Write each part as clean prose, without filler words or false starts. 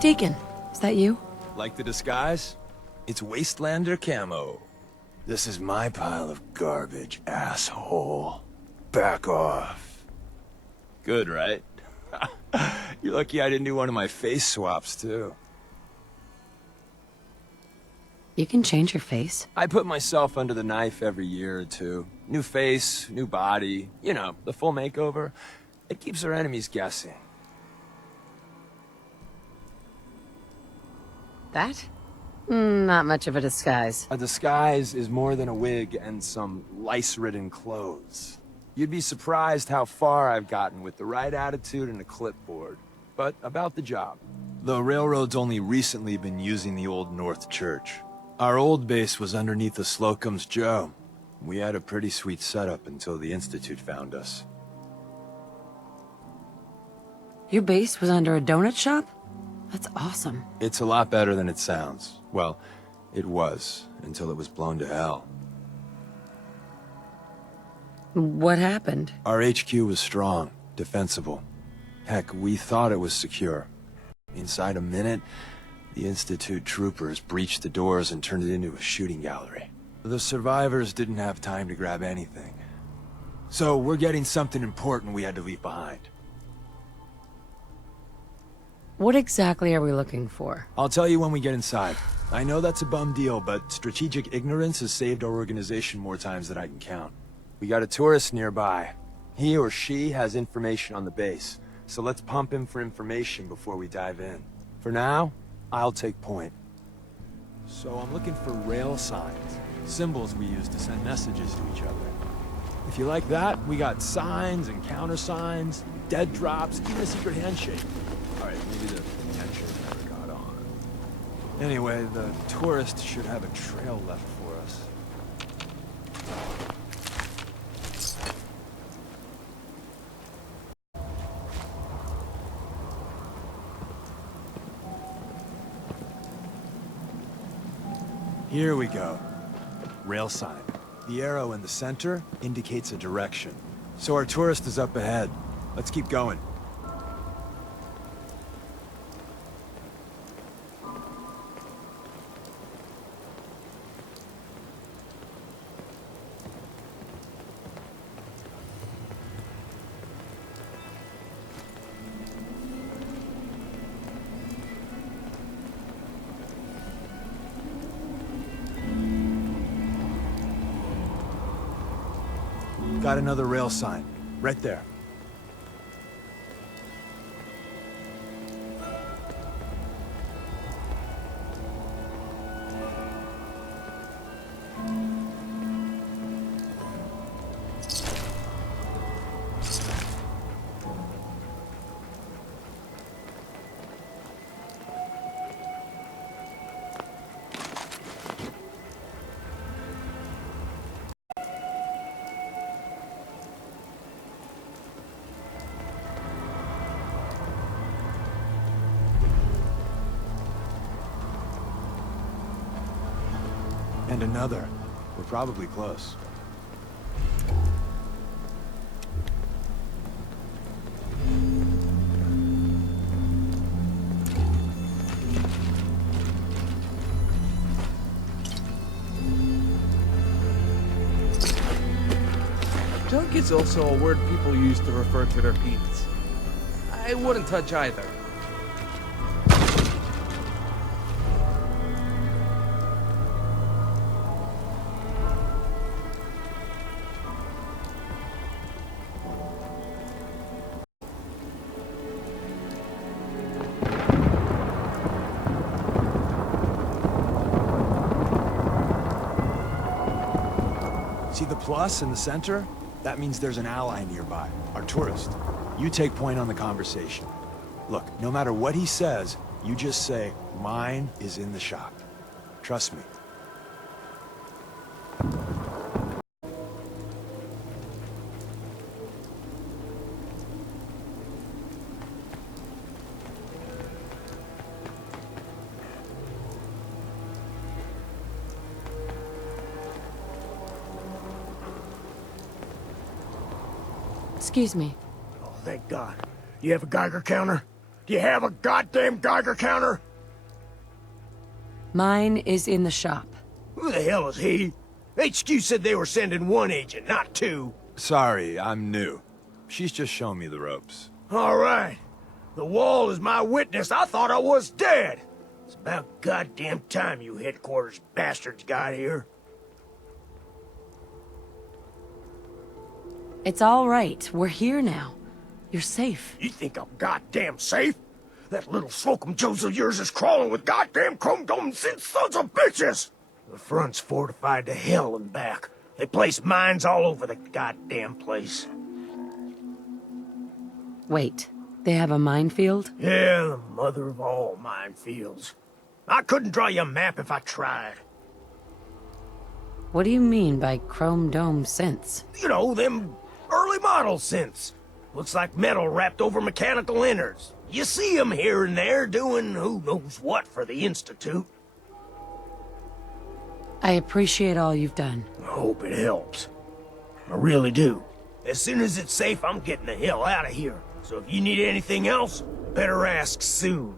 Deacon, is that you? Like the disguise? It's Wastelander camo. This is my pile of garbage, asshole. Back off. Good, right? You're lucky I didn't do one of my face swaps, too. You can change your face. I put myself under the knife every year or two. New face, new body, you know, the full makeover. It keeps our enemies guessing. That? Not much of a disguise. A disguise is more than a wig and some lice-ridden clothes. You'd be surprised how far I've gotten with the right attitude and a clipboard. But about the job. The railroad's only recently been using the Old North Church. Our old base was underneath the Slocum's Joe. We had a pretty sweet setup until the Institute found us. Your base was under a donut shop? That's awesome. It's a lot better than it sounds. Well, it was, until it was blown to hell. What happened? Our HQ was strong, defensible. Heck, we thought it was secure. Inside a minute, the Institute troopers breached the doors and turned it into a shooting gallery. The survivors didn't have time to grab anything. So we're getting something important we had to leave behind. What exactly are we looking for? I'll tell you when we get inside. I know that's a bum deal, but strategic ignorance has saved our organization more times than I can count. We got a tourist nearby. He or she has information on the base, so let's pump him for information before we dive in. For now, I'll take point. So I'm looking for rail signs, symbols we use to send messages to each other. If you like that, we got signs and countersigns, dead drops, even a secret handshake. Alright, maybe the handshake never got on. Anyway, the tourist should have a trail left for us. Here we go. Rail sign. The arrow in the center indicates a direction. So our tourist is up ahead. Let's keep going. Got another rail sign. Right there. And another. We're probably close. Junk is also a word people use to refer to their penis. I wouldn't touch either. See the plus in the center? That means there's an ally nearby, our tourist. You take point on the conversation. Look, no matter what he says, you just say, mine is in the shop. Trust me. Excuse me. Oh, thank God. You have a Geiger counter? Do you have a goddamn Geiger counter? Mine is in the shop. Who the hell is he? HQ said they were sending one agent, not two. Sorry, I'm new. She's just showing me the ropes. All right. The wall is my witness. I thought I was dead. It's about goddamn time you headquarters bastards got here. It's all right. We're here now. You're safe. You think I'm goddamn safe? That little Slocum Joes of yours is crawling with goddamn chrome dome sons of bitches! The front's fortified to hell and back. They place mines all over the goddamn place. Wait, they have a minefield? Yeah, the mother of all minefields. I couldn't draw you a map if I tried. What do you mean by chrome dome synths? You know, them early model synths. Looks like metal wrapped over mechanical innards. You see them here and there doing who knows what for the Institute. I appreciate all you've done. I hope it helps. I really do. As soon as it's safe, I'm getting the hell out of here. So if you need anything else, better ask soon.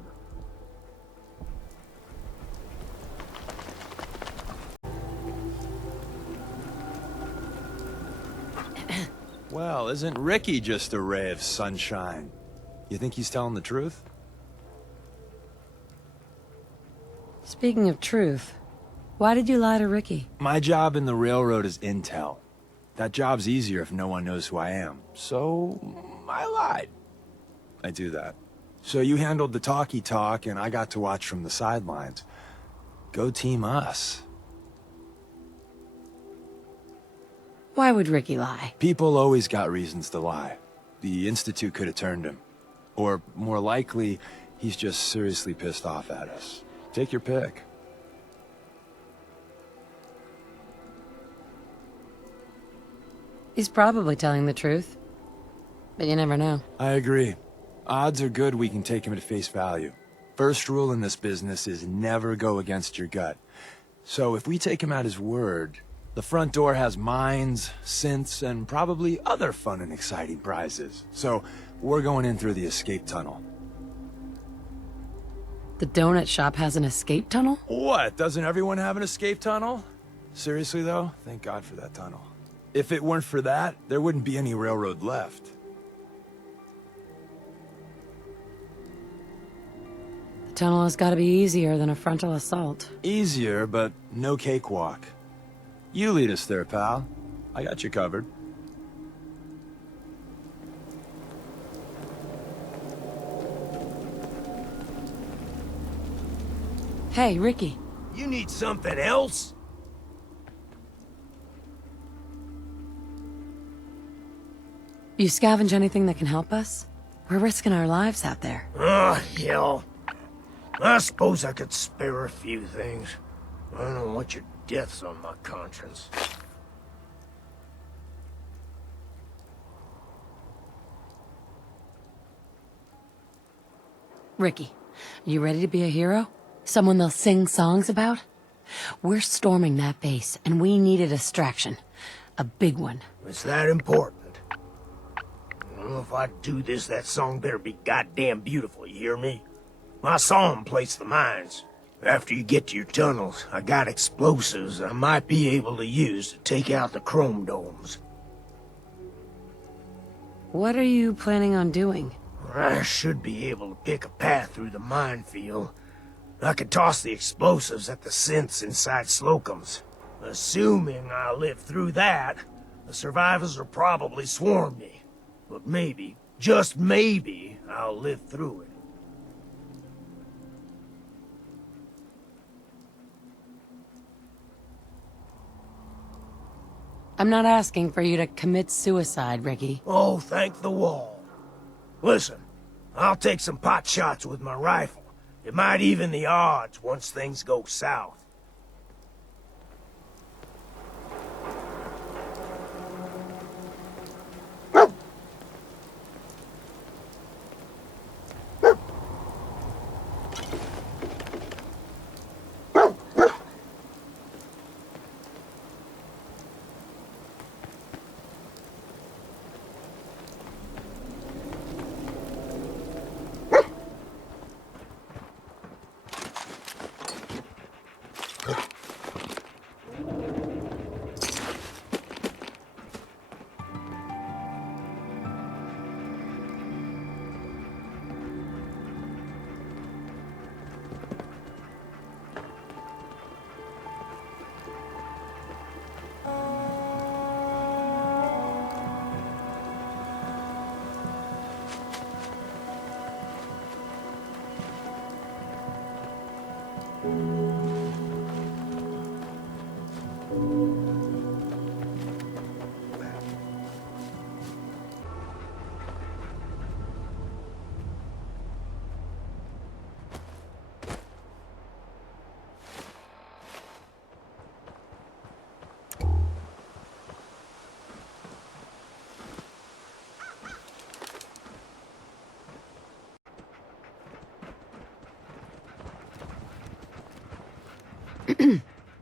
Well, isn't Ricky just a ray of sunshine? You think he's telling the truth? Speaking of truth, why did you lie to Ricky? My job in the railroad is intel. That job's easier if no one knows who I am. So, I lied. I do that. So you handled the talkie talk, and I got to watch from the sidelines. Go team us. Why would Ricky lie? People always got reasons to lie. The Institute could have turned him. Or, more likely, he's just seriously pissed off at us. Take your pick. He's probably telling the truth. But you never know. I agree. Odds are good we can take him at face value. First rule in this business is never go against your gut. So if we take him at his word, the front door has mines, synths, and probably other fun and exciting prizes. So we're going in through the escape tunnel. The donut shop has an escape tunnel? What? Doesn't everyone have an escape tunnel? Seriously though, thank God for that tunnel. If it weren't for that, there wouldn't be any railroad left. The tunnel has got to be easier than a frontal assault. Easier, but no cakewalk. You lead us there, pal. I got you covered. Hey, Ricky. You need something else? You scavenge anything that can help us? We're risking our lives out there. Oh, hell. I suppose I could spare a few things. I don't want your deaths on my conscience. Ricky, you ready to be a hero? Someone they'll sing songs about? We're storming that base, and we need a distraction. A big one. It's that important. Well, if I do this, that song better be goddamn beautiful, you hear me? I saw 'em place the mines. After you get to your tunnels, I got explosives I might be able to use to take out the chrome domes. What are you planning on doing? I should be able to pick a path through the minefield. I could toss the explosives at the synths inside Slocum's. Assuming I live through that, the survivors will probably swarm me. But maybe, just maybe, I'll live through it. I'm not asking for you to commit suicide, Ricky. Oh, thank the wall. Listen, I'll take some pot shots with my rifle. It might even the odds once things go south.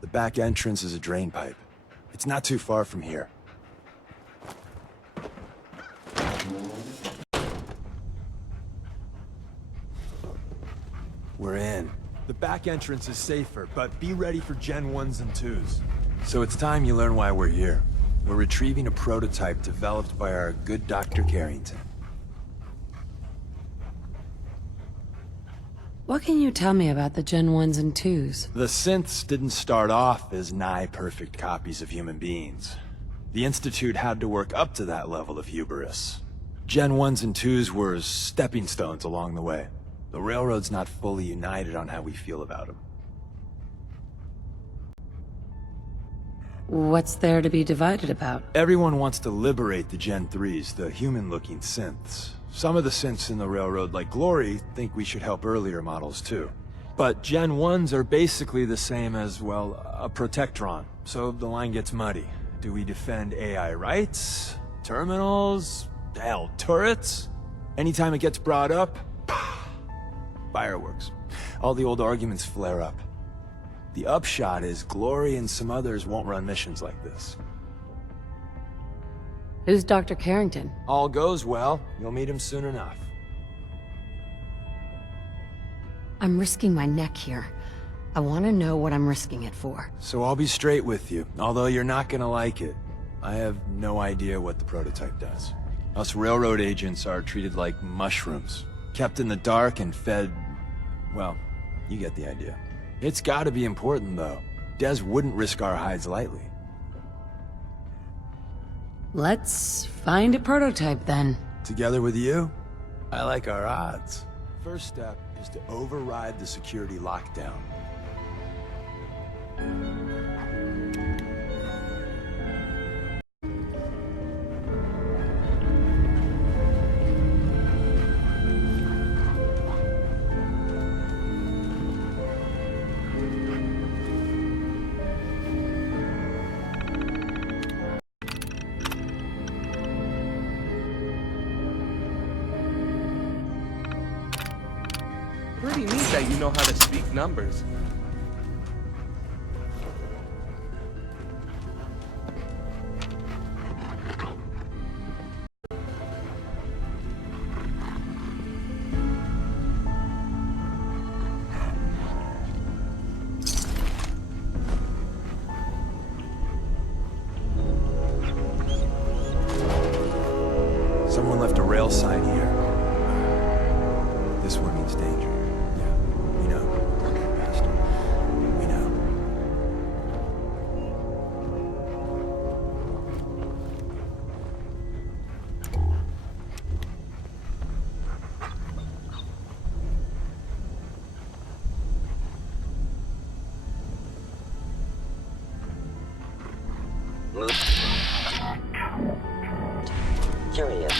The back entrance is a drain pipe. It's not too far from here. We're in. The back entrance is safer, but be ready for Gen 1s and 2s. So it's time you learn why we're here. We're retrieving a prototype developed by our good Dr. Carrington. What can you tell me about the Gen 1s and 2s? The synths didn't start off as nigh-perfect copies of human beings. The Institute had to work up to that level of hubris. Gen 1s and 2s were stepping stones along the way. The Railroad's not fully united on how we feel about them. What's there to be divided about? Everyone wants to liberate the Gen 3s, the human-looking synths. Some of the synths in the Railroad, like Glory, think we should help earlier models too. But Gen 1s are basically the same as, well, a Protectron. So the line gets muddy. Do we defend AI rights? Terminals? Hell, turrets? Anytime it gets brought up, fireworks. All the old arguments flare up. The upshot is Glory and some others won't run missions like this. Who's Dr. Carrington? All goes well, you'll meet him soon enough. I'm risking my neck here. I want to know what I'm risking it for. So I'll be straight with you, although you're not gonna like it. I have no idea what the prototype does. Us Railroad agents are treated like mushrooms. Kept in the dark and fed... well, you get the idea. It's gotta be important, though. Des wouldn't risk our hides lightly. Let's find a prototype then. Together with you, I like our odds. First step is to override the security lockdown. Pretty neat that you know how to speak numbers. Someone left a rail sign here. This one means danger. Yeah, we know. Master. We know. Curious.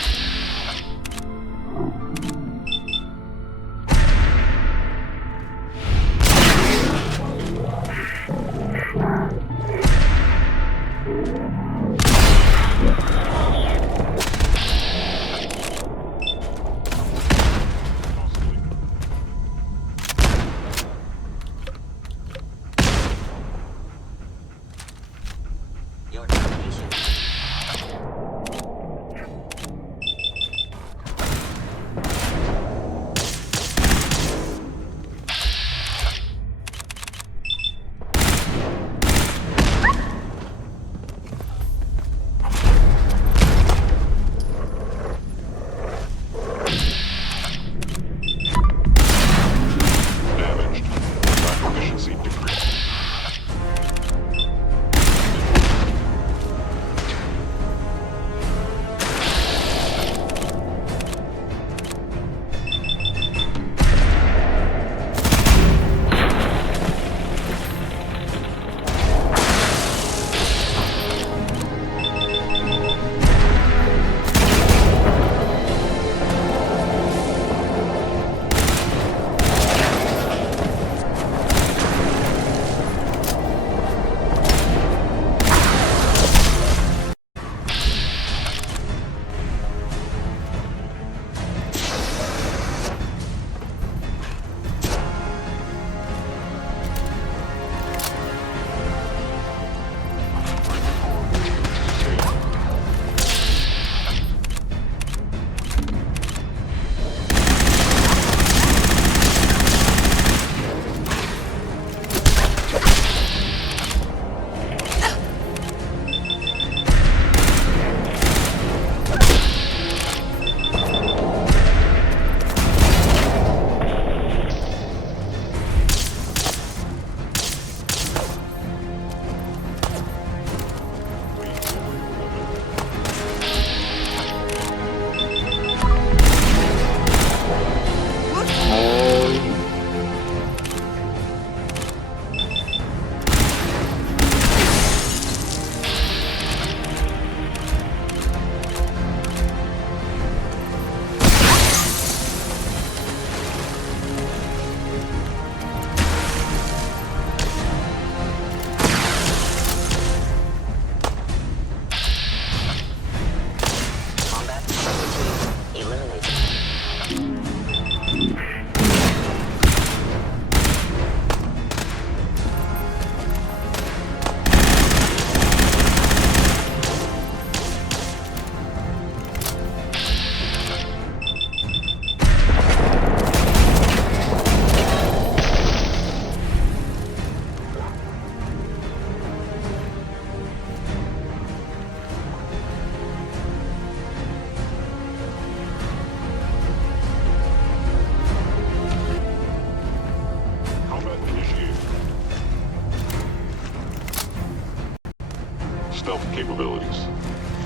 stealth capabilities.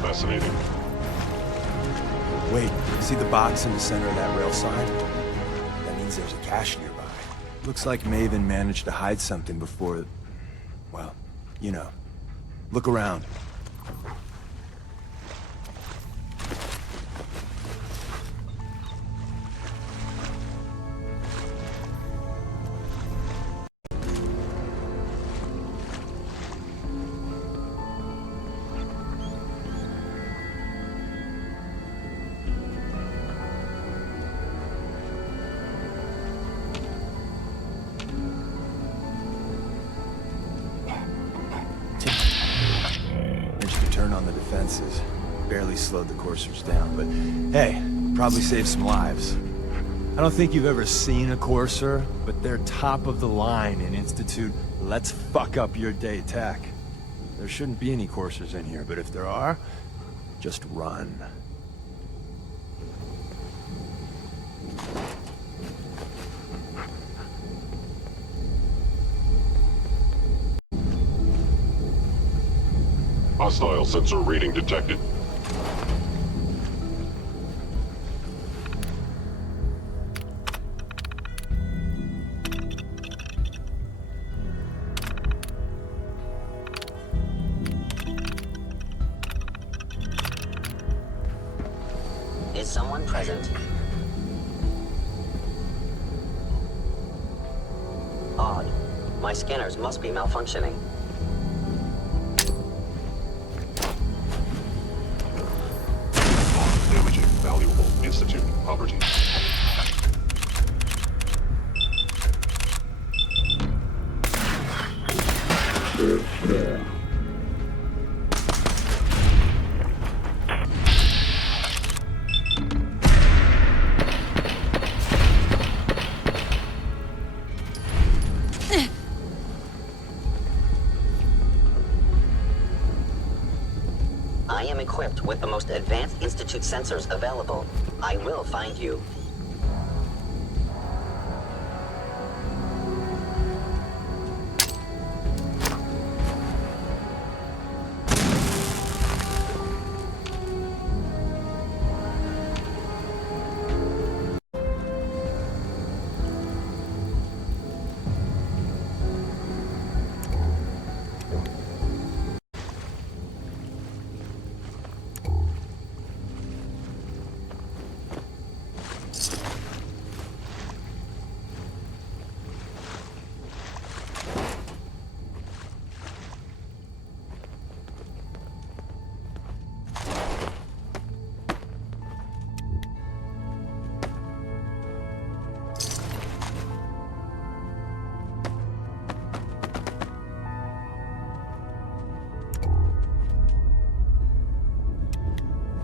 Fascinating. Wait, see the box in the center of that rail sign? That means there's a cache nearby. Looks like Maven managed to hide something before... Well, you know. Look around. Turn on the defenses. Barely slowed the coursers down, but hey, probably saved some lives. I don't think you've ever seen a courser, but they're top of the line in Institute let's fuck up your day tech. There shouldn't be any coursers in here, but if there are, just run. Hostile sensor reading detected. Is someone present? Odd. My scanners must be malfunctioning. Damaging valuable Institute property. I am equipped with the most advanced Institute sensors available. I will find you.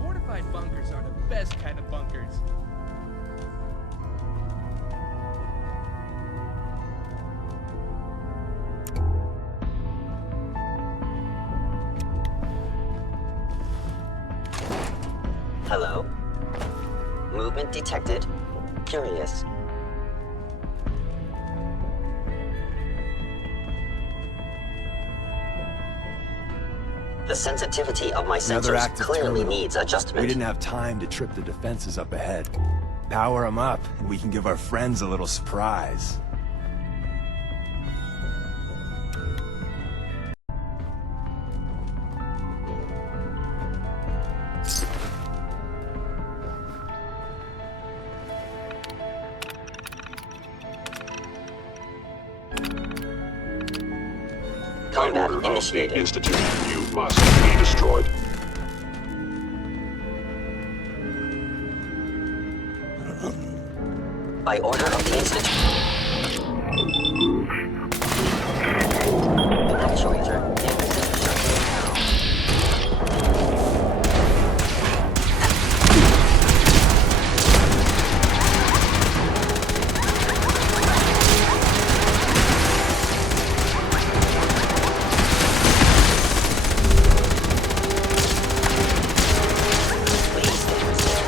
Fortified bunkers are the best kind of bunkers. Hello? Movement detected. Curious. The sensitivity of my Another sensors active clearly terminal. needs adjustment. We didn't have time to trip the defenses up ahead. Power them up, and we can give our friends a little surprise. By Combat order of the initiated. Institute, you must be destroyed. By order of the Institute. Actuator in position. Please stand still.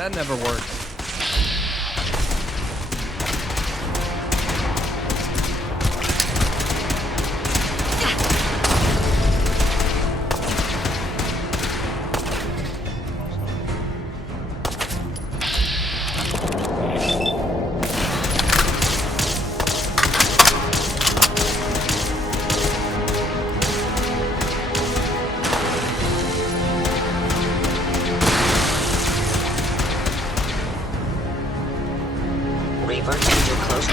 that never works. Revert to close.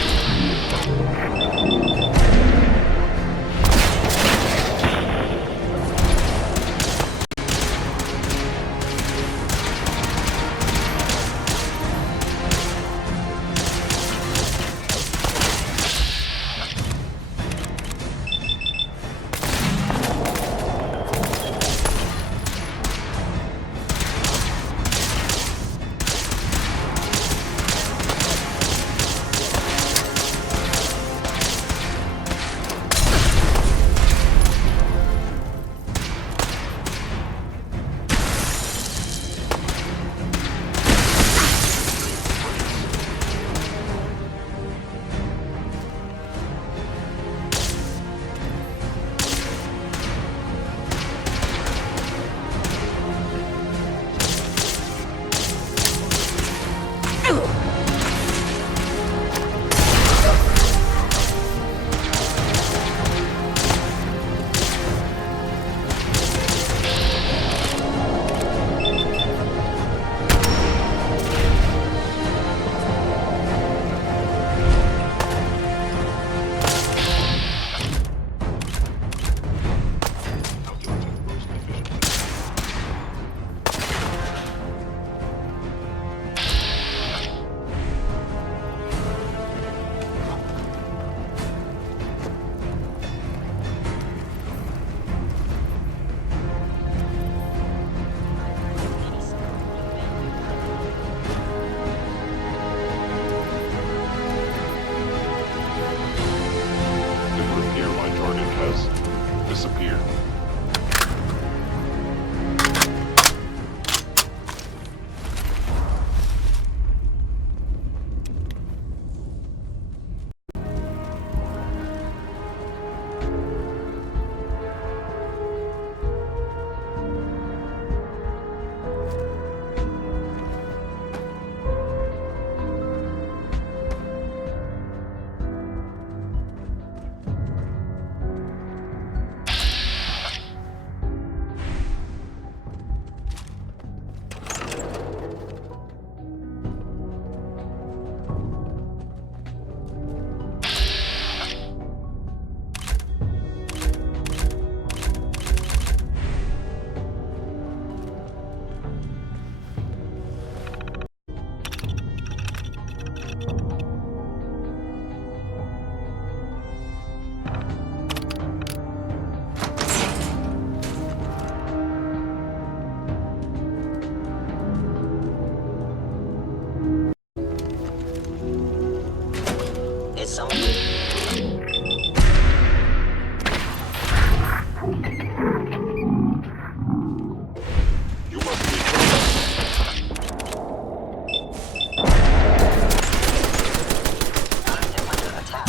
It would appear my target has disappeared. Is someone... You must be I am under attack.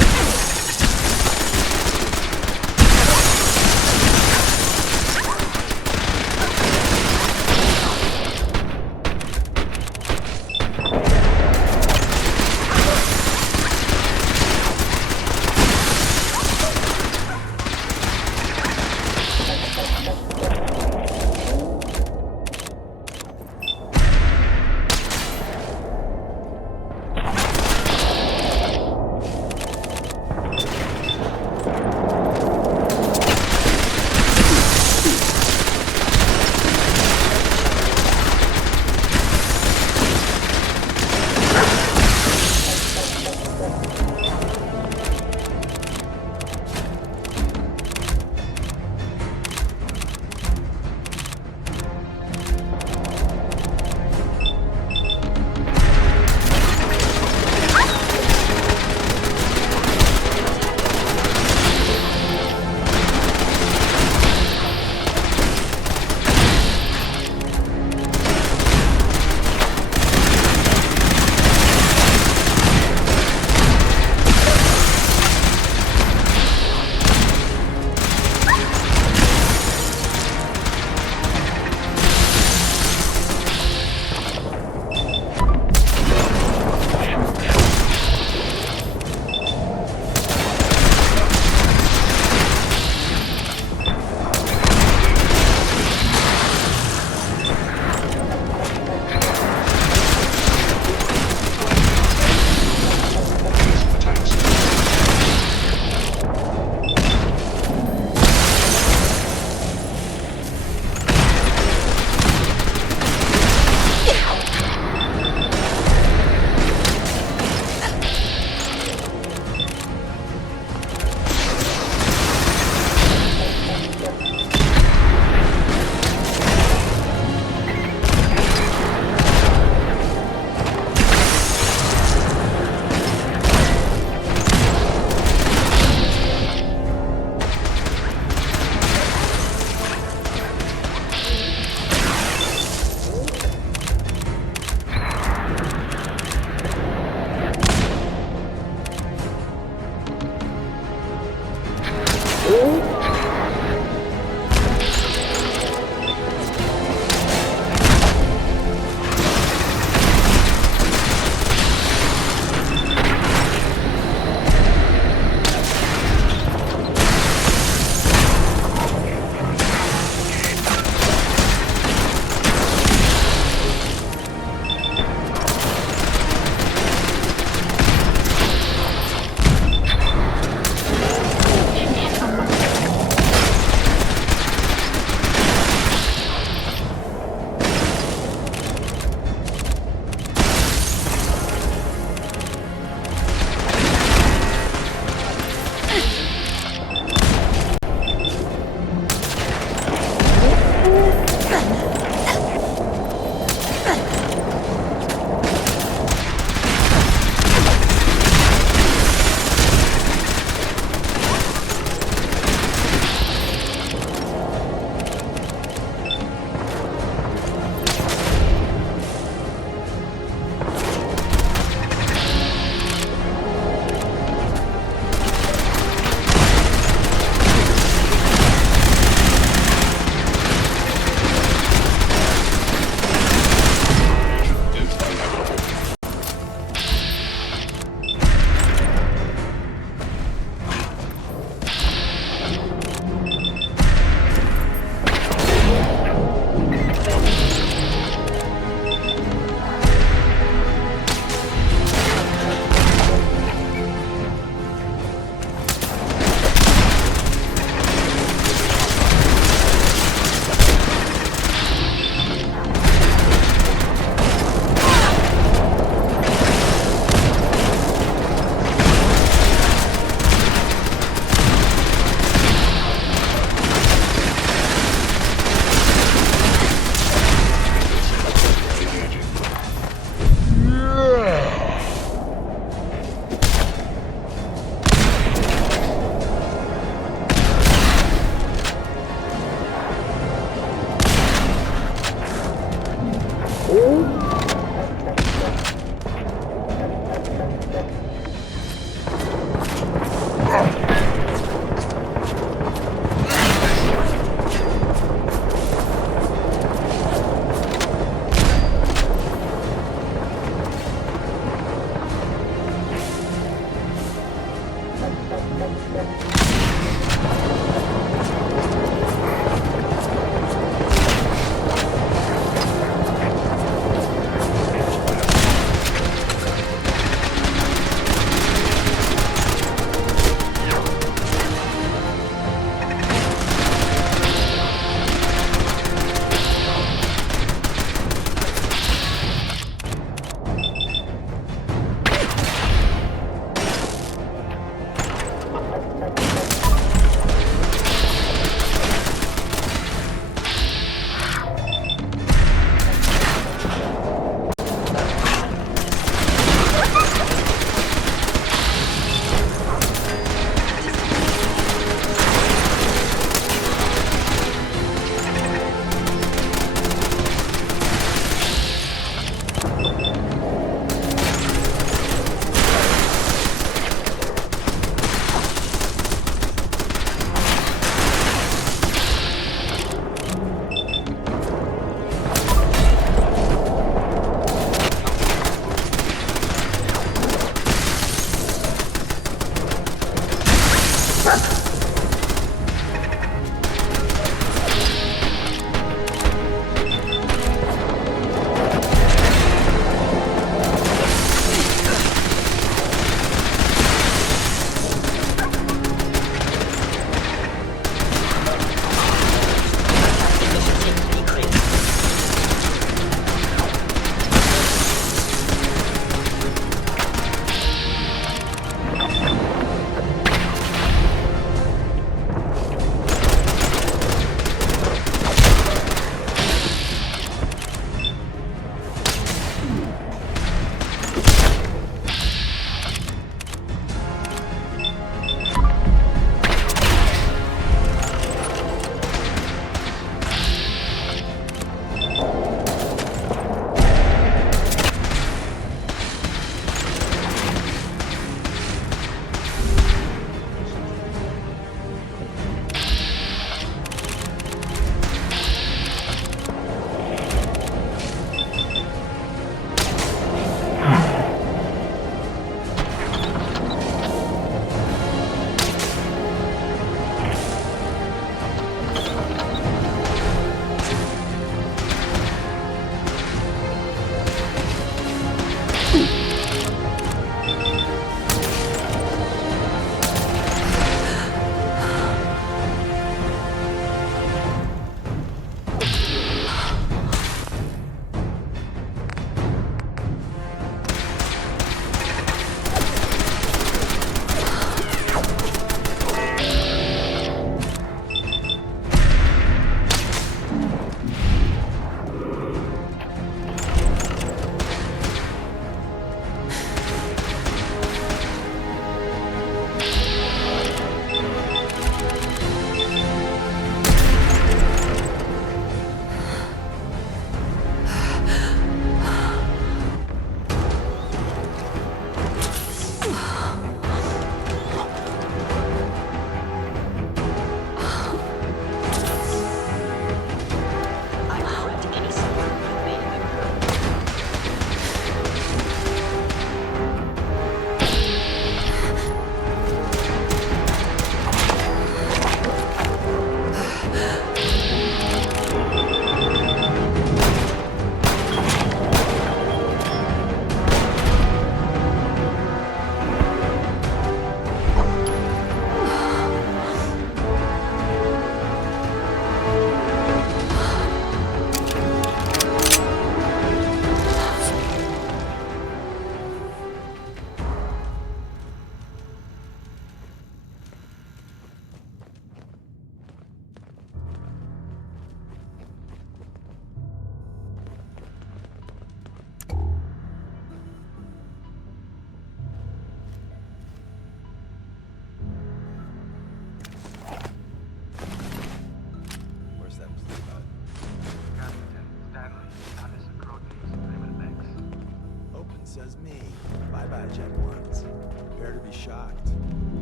to be shocked.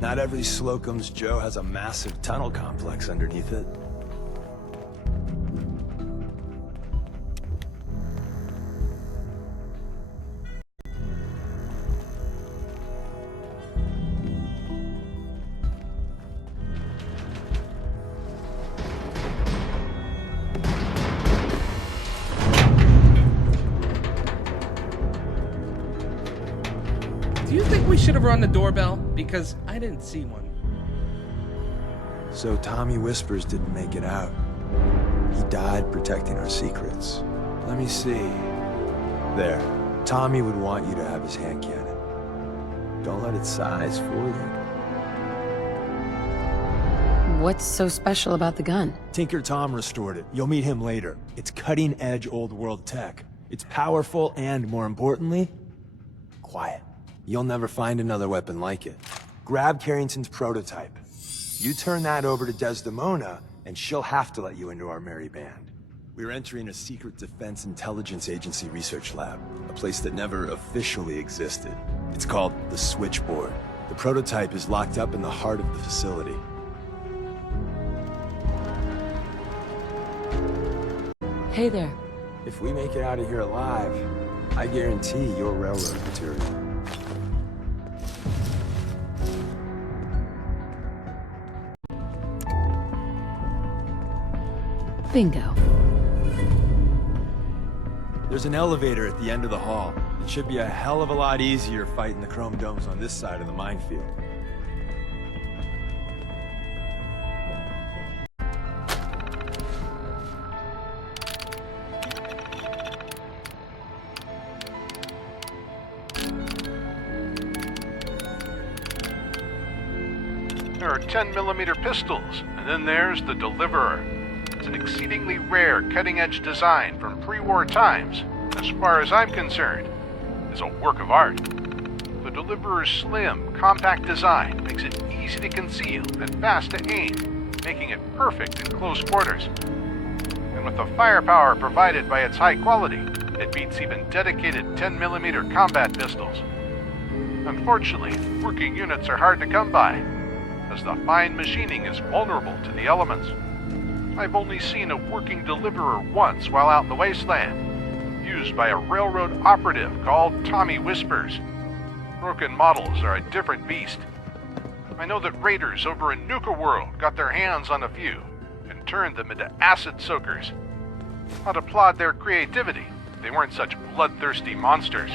Not every Slocum's Joe has a massive tunnel complex underneath it. Do you think we should have rung the doorbell? Because I didn't see one. So Tommy Whispers didn't make it out. He died protecting our secrets. Let me see. There. Tommy would want you to have his hand cannon. Don't let its size fool you. What's so special about the gun? Tinker Tom restored it. You'll meet him later. It's cutting-edge old-world tech. It's powerful and, more importantly, quiet. You'll never find another weapon like it. Grab Carrington's prototype. You turn that over to Desdemona, and she'll have to let you into our merry band. We're entering a secret Defense Intelligence Agency research lab, a place that never officially existed. It's called the Switchboard. The prototype is locked up in the heart of the facility. Hey there. If we make it out of here alive, I guarantee you're railroad material. Bingo. There's an elevator at the end of the hall. It should be a hell of a lot easier fighting the chrome domes on this side of the minefield. There are 10mm pistols, and then there's the Deliverer. It's an exceedingly rare, cutting-edge design from pre-war times. As far as I'm concerned, it's a work of art. The Deliverer's slim, compact design makes it easy to conceal and fast to aim, making it perfect in close quarters. And with the firepower provided by its high quality, it beats even dedicated 10mm combat pistols. Unfortunately, working units are hard to come by, as the fine machining is vulnerable to the elements. I've only seen a working Deliverer once while out in the wasteland, used by a railroad operative called Tommy Whispers. Broken models are a different beast. I know that raiders over in Nuka World got their hands on a few and turned them into acid soakers. I'd applaud their creativity. They weren't such bloodthirsty monsters.